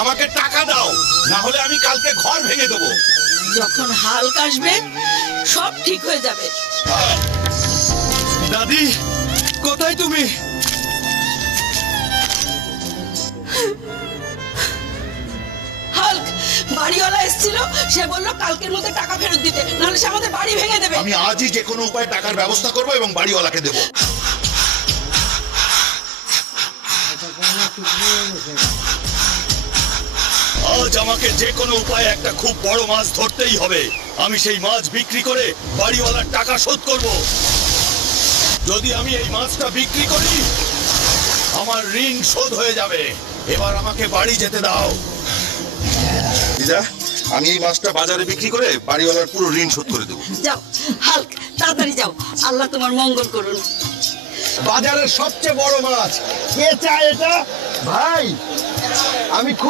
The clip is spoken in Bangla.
আমাকে টাকা দাও, না হলে আমি কালকে ঘর ভেঙে দেবো। যখন হাল্ক আসবে সব ঠিক হয়ে যাবে। দাদি, কোথায় তুমি? হাল্ক, বাড়িওয়ালা এসেছিল, সে বললো কালকের মধ্যে টাকা ফেরত দিতে, নাহলে সে আমাদের বাড়ি ভেঙে দেবে। আমি আজই যে কোনো উপায়ে টাকার ব্যবস্থা করবো এবং বাড়িওয়ালাকে দেবো। আজ আমাকে যে কোনো উপায়ে একটা খুব বড় মাছ ধরতেই হবে। আমি সেই মাছ বিক্রি করে বাড়িওয়ালার টাকা শোধ করব। যদি আমি এই মাছটা বিক্রি করি, আমার ঋণ শোধ হয়ে যাবে। এবার আমাকে বাড়ি যেতে দাও। দিদা, আমি এই মাছটা বাজারে বিক্রি করে বাড়িওয়ালার পুরো ঋণ শোধ করে দেবো। যাও হাল্ক, তাড়াতাড়ি যাও, আল্লাহ তোমার মঙ্গল করুন। বাজারের সবচেয়ে বড় মাছ। কে চায় এটা? ভাই, আমি খুব